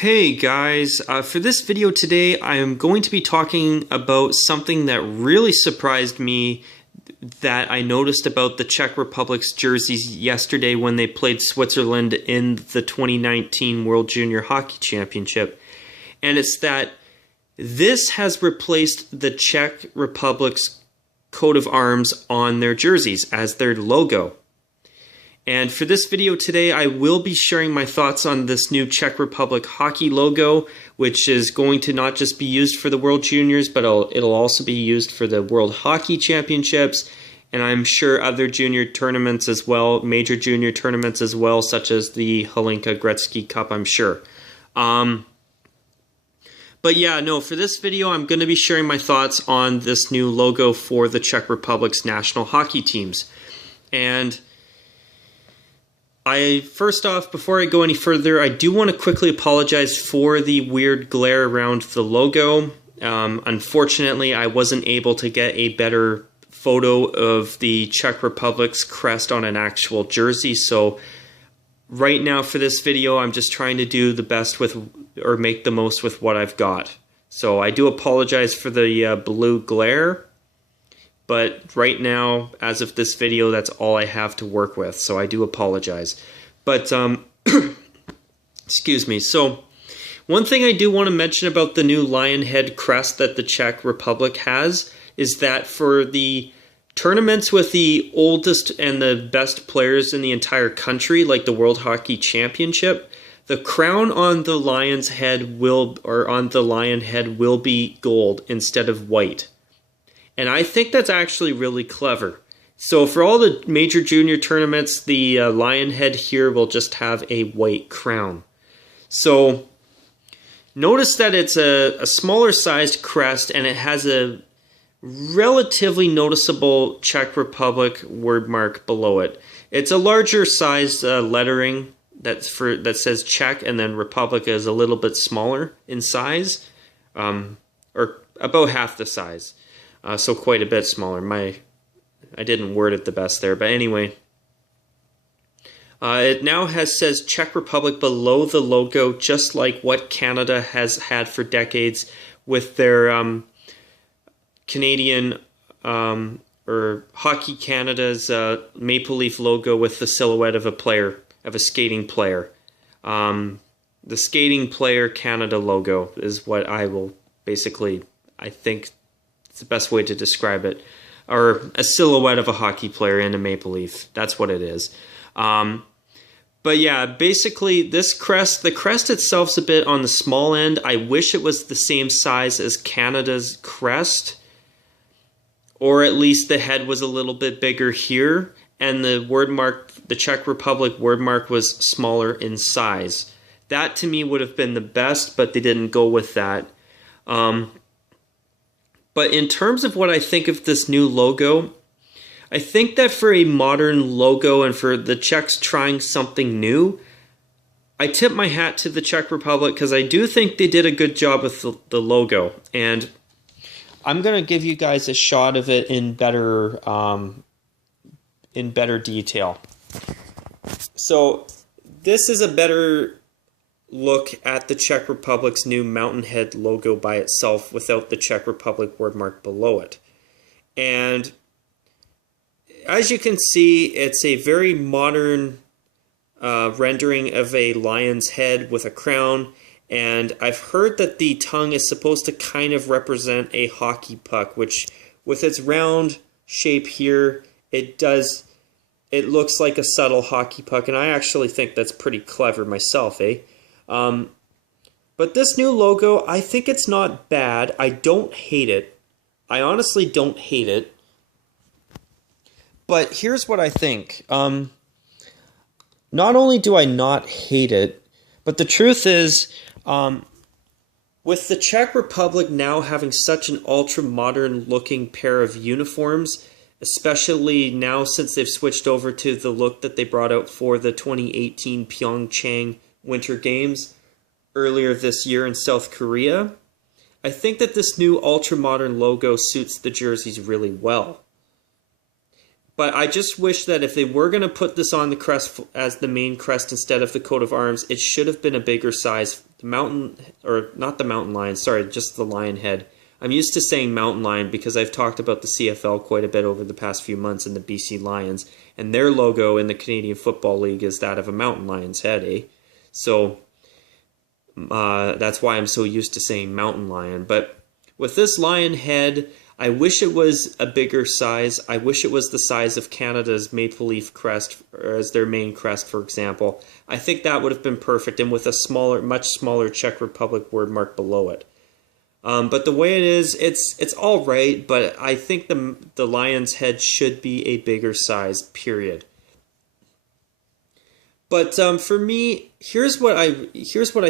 Hey guys, for this video today I am going to be talking about something that really surprised me that I noticed about the Czech Republic's jerseys yesterday when they played Switzerland in the 2019 World Junior Hockey Championship. And it's that this has replaced the Czech Republic's coat of arms on their jerseys as their logo. And for this video today, I will be sharing my thoughts on this new Czech Republic hockey logo, which is going to not just be used for the World Juniors, but it'll also be used for the World Hockey Championships, and I'm sure other junior tournaments as well, major junior tournaments as well, such as the Hlinka Gretzky Cup, I'm sure. But yeah, no, for this video, I'm going to be sharing my thoughts on this new logo for the Czech Republic's national hockey teams. And first off, before I go any further, I do want to quickly apologize for the weird glare around the logo. Unfortunately, I wasn't able to get a better photo of the Czech Republic's crest on an actual jersey, so right now for this video, I'm just trying to do the best with, or make the most with what I've got. So I do apologize for the blue glare. But right now, as of this video, that's all I have to work with, so I do apologize. But, excuse me. So, one thing I do want to mention about the new lion head crest that the Czech Republic has is that for the tournaments with the oldest and the best players in the entire country, like the World Hockey Championship, the crown on the lion's head will, or on the lion head will be gold instead of white. And I think that's actually really clever. So for all the major junior tournaments, the lion head here will just have a white crown. So notice that it's a smaller sized crest and it has a relatively noticeable Czech Republic wordmark below it. It's a larger sized lettering that says Czech, and then Republic is a little bit smaller in size, or about half the size. So quite a bit smaller. I didn't word it the best there, but anyway. It now says Czech Republic below the logo, just like what Canada has had for decades with their Canadian, or Hockey Canada's Maple Leaf logo with the silhouette of a player, of a skating player. The Skating Player Canada logo is what I will basically, I think, it's the best way to describe it. Or a silhouette of a hockey player in a maple leaf. That's what it is. But yeah, basically this crest, the crest itself's a bit on the small end. I wish it was the same size as Canada's crest. Or at least the head was a little bit bigger here. And the wordmark, the Czech Republic wordmark was smaller in size. That to me would have been the best, but they didn't go with that. But in terms of what I think of this new logo, I think that for a modern logo and for the Czechs trying something new, I tip my hat to the Czech Republic because I do think they did a good job with the logo. And I'm going to give you guys a shot of it in better detail. So this is a better look at the Czech Republic's new mountain head logo by itself without the Czech Republic wordmark below it. And as you can see, it's a very modern rendering of a lion's head with a crown, and I've heard that the tongue is supposed to kind of represent a hockey puck, which with its round shape here, it looks like a subtle hockey puck, and I actually think that's pretty clever myself, eh? But this new logo, I think it's not bad. I don't hate it. I honestly don't hate it. But here's what I think. Not only do I not hate it, but the truth is, with the Czech Republic now having such an ultra-modern looking pair of uniforms, especially now since they've switched over to the look that they brought out for the 2018 Pyeongchang Winter Games earlier this year in South Korea, I think that this new ultra-modern logo suits the jerseys really well. But I just wish that if they were going to put this on the crest as the main crest instead of the coat of arms, it should have been a bigger size the mountain, or not the mountain lion, sorry, just the lion head. I'm used to saying mountain lion because I've talked about the CFL quite a bit over the past few months and the BC Lions, and their logo in the Canadian Football League is that of a mountain lion's head, eh? So that's why I'm so used to saying mountain lion. But with this lion head, I wish it was a bigger size. I wish it was the size of Canada's maple leaf crest, or as their main crest, for example. I think that would have been perfect, and with a smaller, much smaller Czech Republic word mark below it. But the way it is, it's all right, but I think the lion's head should be a bigger size, period. But for me, here's what I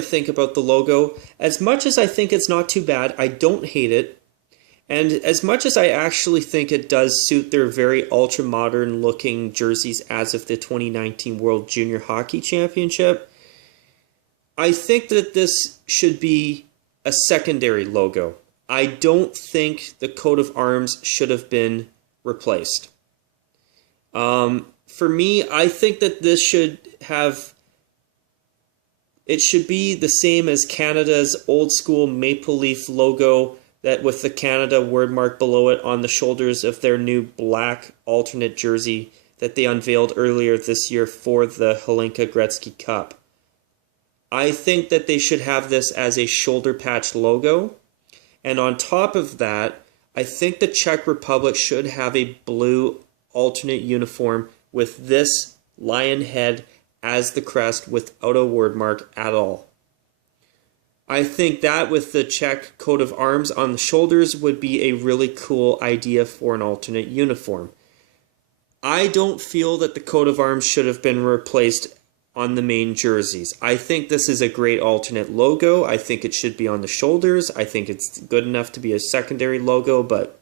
think about the logo. As much as I think it's not too bad, I don't hate it. And as much as I actually think it does suit their very ultra-modern looking jerseys as of the 2019 World Junior Hockey Championship, I think that this should be a secondary logo. I don't think the coat of arms should have been replaced. For me, I think that this should be the same as Canada's old school maple leaf logo, that with the Canada word mark below it on the shoulders of their new black alternate jersey that they unveiled earlier this year for the Hlinka Gretzky Cup. I think that they should have this as a shoulder patch logo. And on top of that, I think the Czech Republic should have a blue alternate uniform with this lion head as the crest without a word mark at all. I think that with the Czech coat of arms on the shoulders would be a really cool idea for an alternate uniform. I don't feel that the coat of arms should have been replaced on the main jerseys. I think this is a great alternate logo. I think it should be on the shoulders. I think it's good enough to be a secondary logo, but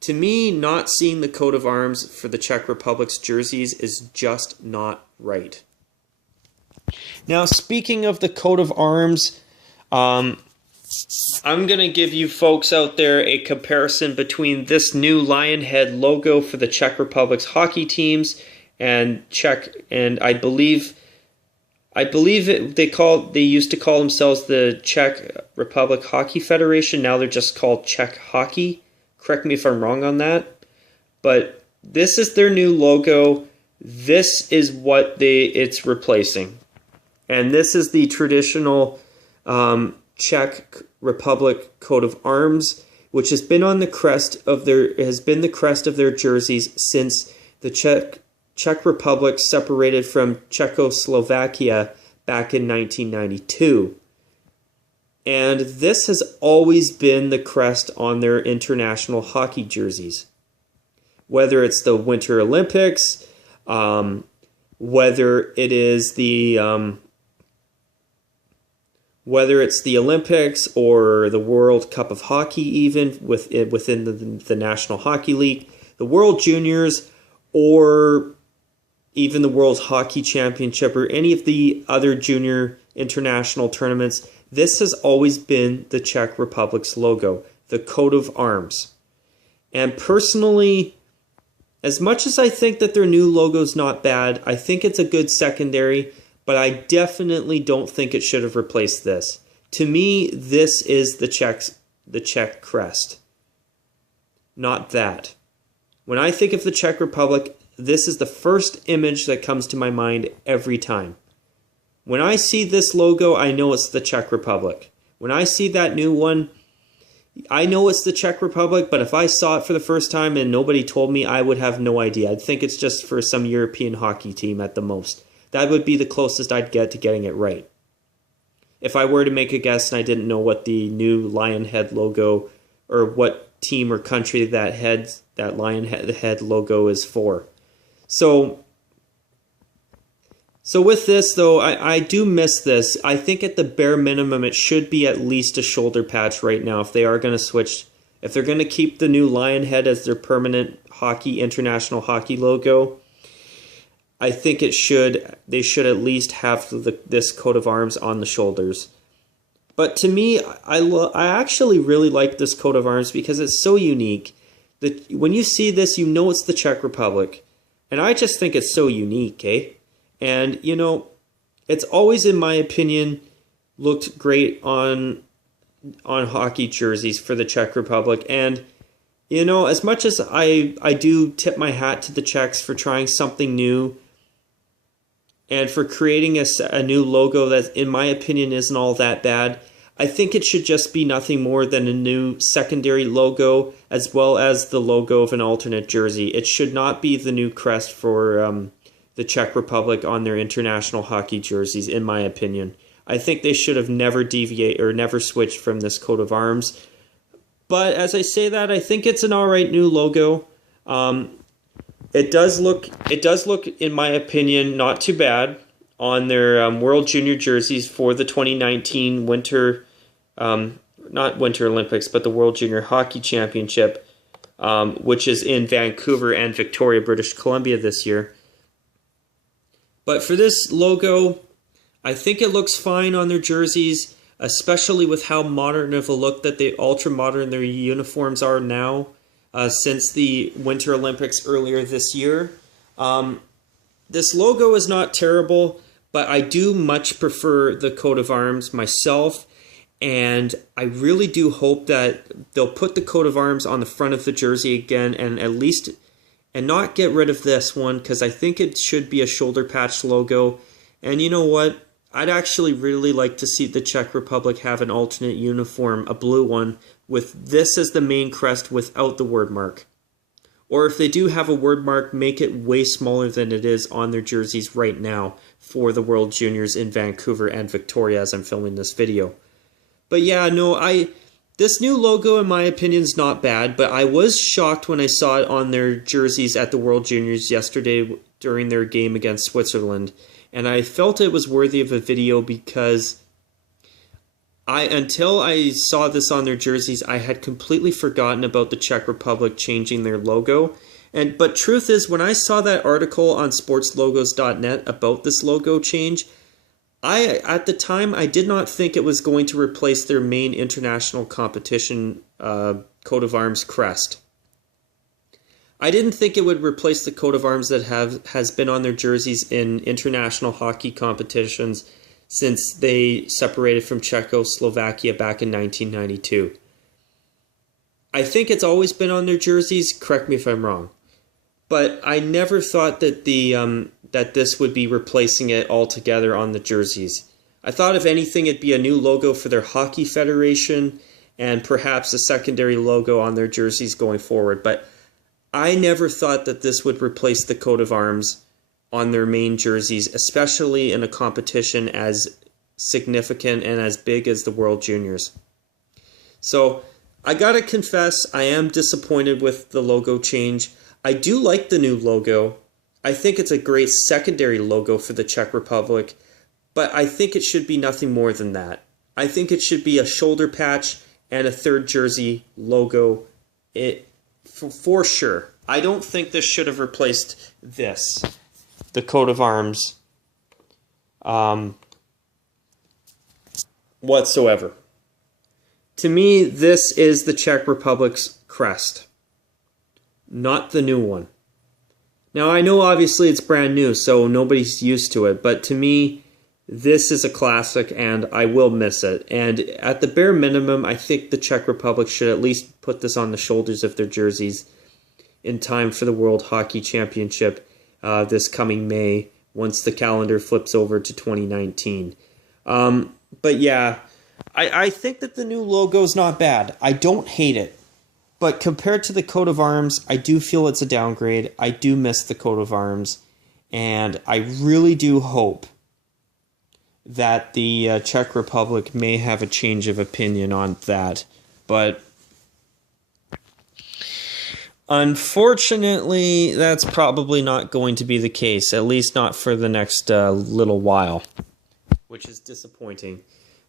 to me, not seeing the coat of arms for the Czech Republic's jerseys is just not right. Now, speaking of the coat of arms, I'm going to give you folks out there a comparison between this new lion head logo for the Czech Republic's hockey teams and I believe they used to call themselves the Czech Republic Hockey Federation. Now they're just called Czech Hockey. Correct me if I'm wrong on that. But this is their new logo. This is what it's replacing. And this is the traditional Czech Republic coat of arms, which has been on the crest of their jerseys since the Czech Republic separated from Czechoslovakia back in 1992. And this has always been the crest on their international hockey jerseys. Whether it's the Winter Olympics, whether it's the Olympics or the World Cup of Hockey, even within the National Hockey League, the World Juniors, or even the World Hockey Championship, or any of the other junior international tournaments, this has always been the Czech Republic's logo, the coat of arms. And personally, as much as I think that their new logo's not bad, I think it's a good secondary, but I definitely don't think it should have replaced this. To me, this is the Czech crest, not that. When I think of the Czech Republic, this is the first image that comes to my mind every time. When I see this logo, I know it's the Czech Republic. When I see that new one, I know it's the Czech Republic, but if I saw it for the first time and nobody told me, I would have no idea. I'd think it's just for some European hockey team at the most. That would be the closest I'd get to getting it right. If I were to make a guess and I didn't know what the new lion head logo, or what team or country that lion head logo is for. So with this, though, I do miss this. I think at the bare minimum, it should be at least a shoulder patch right now if they are going to switch. If they're going to keep the new lion head as their permanent international hockey logo, I think they should at least have this coat of arms on the shoulders. But to me, I actually really like this coat of arms because it's so unique. When you see this, you know it's the Czech Republic. And I just think it's so unique, eh? And, it's always, in my opinion, looked great on hockey jerseys for the Czech Republic. And, you know, as much as I do tip my hat to the Czechs for trying something new and for creating a new logo that, in my opinion, isn't all that bad, I think it should just be nothing more than a new secondary logo as well as the logo of an alternate jersey. It should not be the new crest for the Czech Republic on their international hockey jerseys, in my opinion. I think they should have never deviated or never switched from this coat of arms. But as I say that, I think it's an alright new logo. It does look, in my opinion, not too bad on their World Junior jerseys for the 2019 Winter, not Winter Olympics, but the World Junior Hockey Championship, which is in Vancouver and Victoria, British Columbia this year. But for this logo, I think it looks fine on their jerseys, especially with how modern of a look that they ultra-modern their uniforms are now since the Winter Olympics earlier this year. This logo is not terrible, but I do much prefer the coat of arms myself, and I really do hope that they'll put the coat of arms on the front of the jersey again and not get rid of this one, because I think it should be a shoulder patch logo. And you know what? I'd actually really like to see the Czech Republic have an alternate uniform, a blue one, with this as the main crest without the word mark. Or if they do have a word mark, make it way smaller than it is on their jerseys right now for the World Juniors in Vancouver and Victoria as I'm filming this video. But yeah, no, this new logo, in my opinion, is not bad, but I was shocked when I saw it on their jerseys at the World Juniors yesterday during their game against Switzerland. And I felt it was worthy of a video because until I saw this on their jerseys, I had completely forgotten about the Czech Republic changing their logo. But truth is, when I saw that article on sportslogos.net about this logo change, at the time, I did not think it was going to replace their main international competition coat of arms crest. I didn't think it would replace the coat of arms that has been on their jerseys in international hockey competitions since they separated from Czechoslovakia back in 1992. I think it's always been on their jerseys, correct me if I'm wrong. But I never thought that that this would be replacing it altogether on the jerseys. I thought if anything it'd be a new logo for their hockey federation and perhaps a secondary logo on their jerseys going forward. But I never thought that this would replace the coat of arms on their main jerseys, especially in a competition as significant and as big as the World Juniors. So I gotta confess, I am disappointed with the logo change. I do like the new logo. I think it's a great secondary logo for the Czech Republic, but I think it should be nothing more than that. I think it should be a shoulder patch and a third jersey logo. For sure. I don't think this should have replaced this, the coat of arms, whatsoever. To me, this is the Czech Republic's crest, not the new one. Now, I know obviously it's brand new, so nobody's used to it, but to me, this is a classic, and I will miss it. And at the bare minimum, I think the Czech Republic should at least put this on the shoulders of their jerseys in time for the World Hockey Championship this coming May, once the calendar flips over to 2019. But yeah, I think that the new logo is not bad. I don't hate it. But compared to the coat of arms, I do feel it's a downgrade. I do miss the coat of arms. And I really do hope that the Czech Republic may have a change of opinion on that. But unfortunately, that's probably not going to be the case, at least not for the next little while, which is disappointing.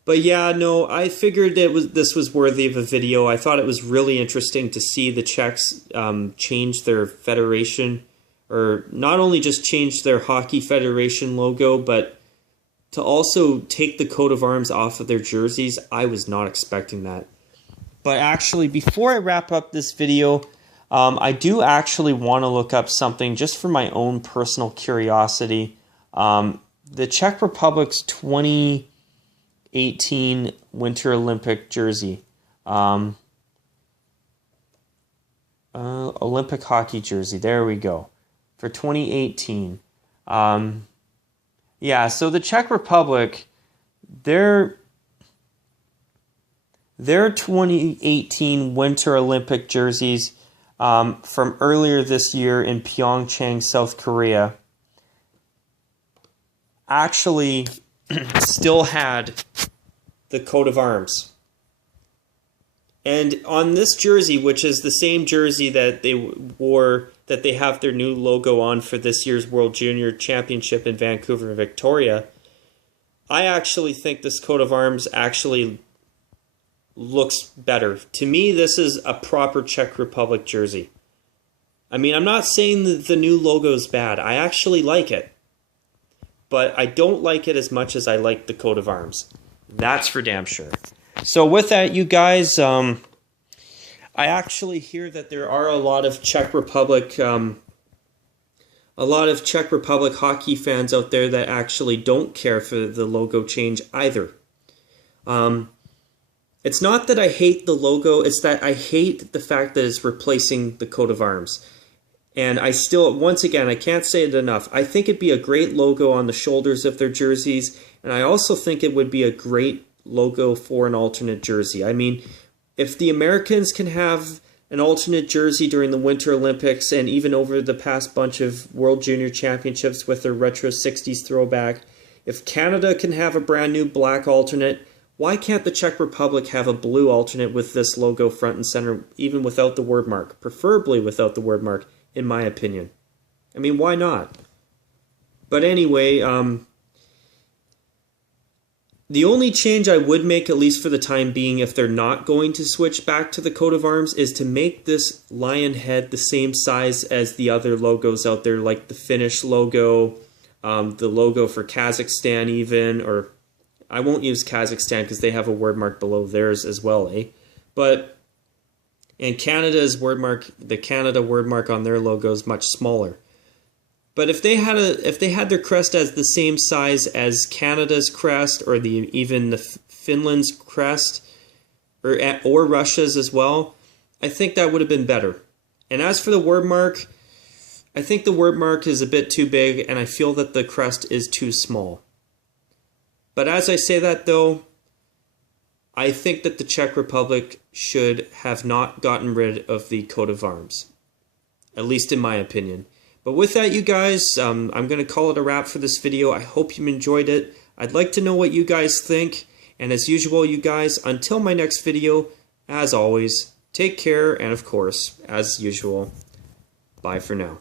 But yeah, no, I figured this was worthy of a video. I thought it was really interesting to see the Czechs change their federation, or not only just change their hockey federation logo, but to also take the coat of arms off of their jerseys. I was not expecting that. But actually, before I wrap up this video, I do actually want to look up something just for my own personal curiosity. The Czech Republic's 2018 2018 Winter Olympic jersey. Olympic hockey jersey. There we go. For 2018. Yeah, so the Czech Republic, their 2018 Winter Olympic jerseys from earlier this year in Pyeongchang, South Korea, actually still had the coat of arms. And on this jersey, which is the same jersey that they wore, that they have their new logo on for this year's World Junior Championship in Vancouver, Victoria, I actually think this coat of arms actually looks better. To me, this is a proper Czech Republic jersey. I mean, I'm not saying that the new logo is bad. I actually like it. But I don't like it as much as I like the coat of arms. That's for damn sure. So with that, you guys, I actually hear that there are a lot of Czech Republic hockey fans out there that actually don't care for the logo change either. It's not that I hate the logo, it's that I hate the fact that it's replacing the coat of arms. And I still, once again, I can't say it enough. I think it'd be a great logo on the shoulders of their jerseys, and I also think it would be a great logo for an alternate jersey. I mean, if the Americans can have an alternate jersey during the Winter Olympics and even over the past bunch of World Junior Championships with their retro 60s throwback, if Canada can have a brand new black alternate, why can't the Czech Republic have a blue alternate with this logo front and center, even without the word mark? Preferably without the word mark, in my opinion. I mean, why not? But anyway, the only change I would make, at least for the time being, if they're not going to switch back to the coat of arms, is to make this lion head the same size as the other logos out there, like the Finnish logo, the logo for Kazakhstan even, or I won't use Kazakhstan because they have a word mark below theirs as well, eh? But, and Canada's word mark, the Canada word mark on their logo is much smaller. But if they had their crest as the same size as Canada's crest, or even the Finland's crest, or Russia's as well, I think that would have been better. And as for the word mark, I think the word mark is a bit too big, and I feel that the crest is too small. But as I say that though, I think that the Czech Republic should have not gotten rid of the coat of arms, at least in my opinion. But with that, you guys, I'm going to call it a wrap for this video. I hope you enjoyed it. I'd like to know what you guys think. And as usual, you guys, until my next video, as always, take care. And of course, as usual, bye for now.